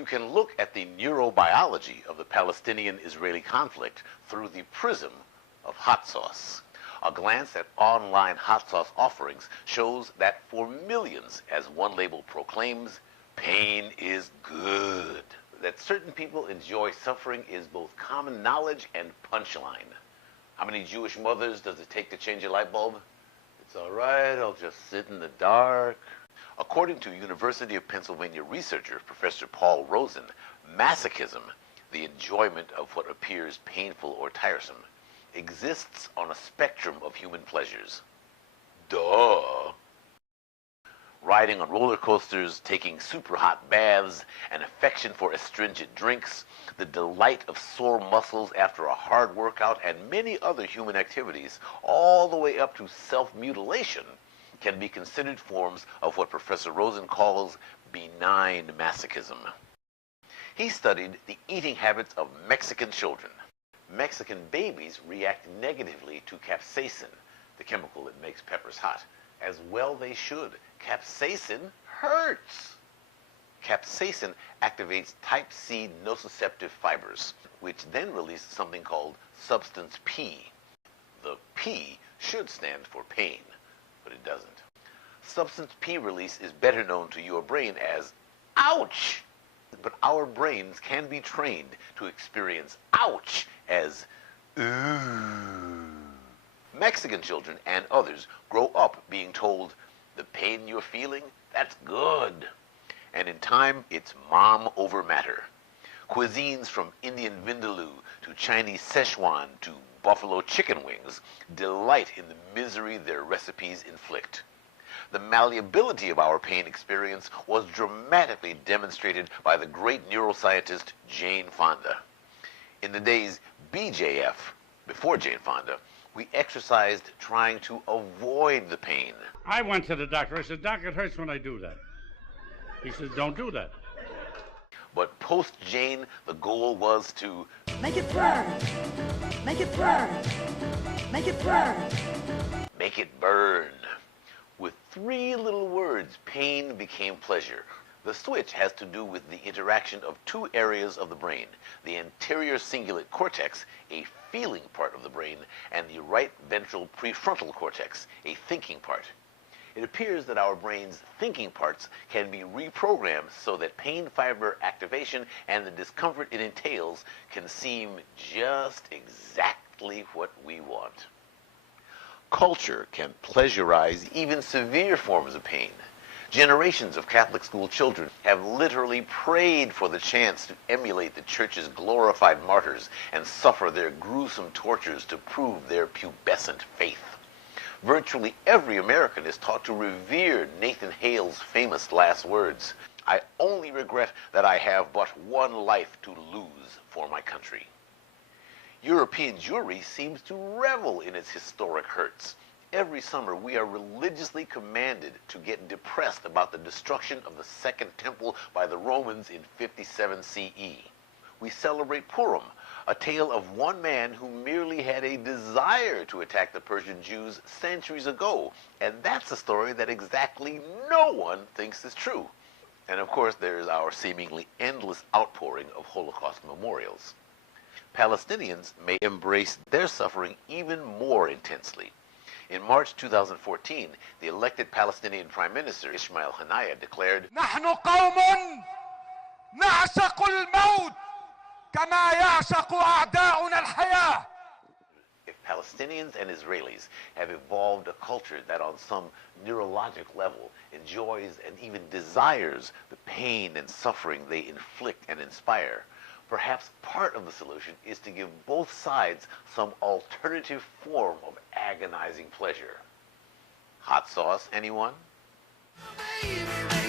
You can look at the neurobiology of the Palestinian-Israeli conflict through the prism of hot sauce. A glance at online hot sauce offerings shows that for millions, as one label proclaims, pain is good. That certain people enjoy suffering is both common knowledge and punchline. How many Jewish mothers does it take to change a light bulb? It's all right, I'll just sit in the dark. According to University of Pennsylvania researcher Professor Paul Rozin, masochism, the enjoyment of what appears painful or tiresome, exists on a spectrum of human pleasures. Duh. Riding on roller coasters, taking super hot baths, an affection for astringent drinks, the delight of sore muscles after a hard workout, and many other human activities, all the way up to self-mutilation, can be considered forms of what Professor Rozin calls benign masochism. He studied the eating habits of Mexican children. Mexican babies react negatively to capsaicin, the chemical that makes peppers hot. As well they should. Capsaicin hurts. Capsaicin activates type C nociceptive fibers, which then release something called substance P. The P should stand for pain, but it doesn't. Substance P release is better known to your brain as ouch. But our brains can be trained to experience ouch as ooh. Mexican children and others grow up being told, the pain you're feeling, that's good. And in time, it's mom over matter. Cuisines from Indian vindaloo to Chinese Szechuan to buffalo chicken wings delight in the misery their recipes inflict. The malleability of our pain experience was dramatically demonstrated by the great neuroscientist Jane Fonda. In the days BJF, before Jane Fonda, we exercised trying to avoid the pain. I went to the doctor. I said, Doc, it hurts when I do that. He said, don't do that. But post-Jane, the goal was to make it burn. Make it burn. Make it burn. Make it burn. With three little words, pain became pleasure. The switch has to do with the interaction of two areas of the brain, the anterior cingulate cortex, a feeling part of the brain, and the right ventral prefrontal cortex, a thinking part. It appears that our brain's thinking parts can be reprogrammed so that pain fiber activation and the discomfort it entails can seem just exactly what we want. Culture can pleasurize even severe forms of pain. Generations of Catholic school children have literally prayed for the chance to emulate the church's glorified martyrs and suffer their gruesome tortures to prove their pubescent faith. Virtually every American is taught to revere Nathan Hale's famous last words, "I only regret that I have but one life to lose for my country." European Jewry seems to revel in its historic hurts. Every summer, we are religiously commanded to get depressed about the destruction of the Second Temple by the Romans in 57 CE. We celebrate Purim, a tale of one man who merely had a desire to attack the Persian Jews centuries ago, and that's a story that exactly no one thinks is true. And of course, there's our seemingly endless outpouring of Holocaust memorials. Palestinians may embrace their suffering even more intensely. In March 2014, the elected Palestinian Prime Minister Ismail Haniyeh declared, نحن قوم نعشق الموت كما يعشق أعداؤنا الحياة. If Palestinians and Israelis have evolved a culture that on some neurologic level enjoys and even desires the pain and suffering they inflict and inspire, perhaps part of the solution is to give both sides some alternative form of agonizing pleasure. Hot sauce, anyone? Baby.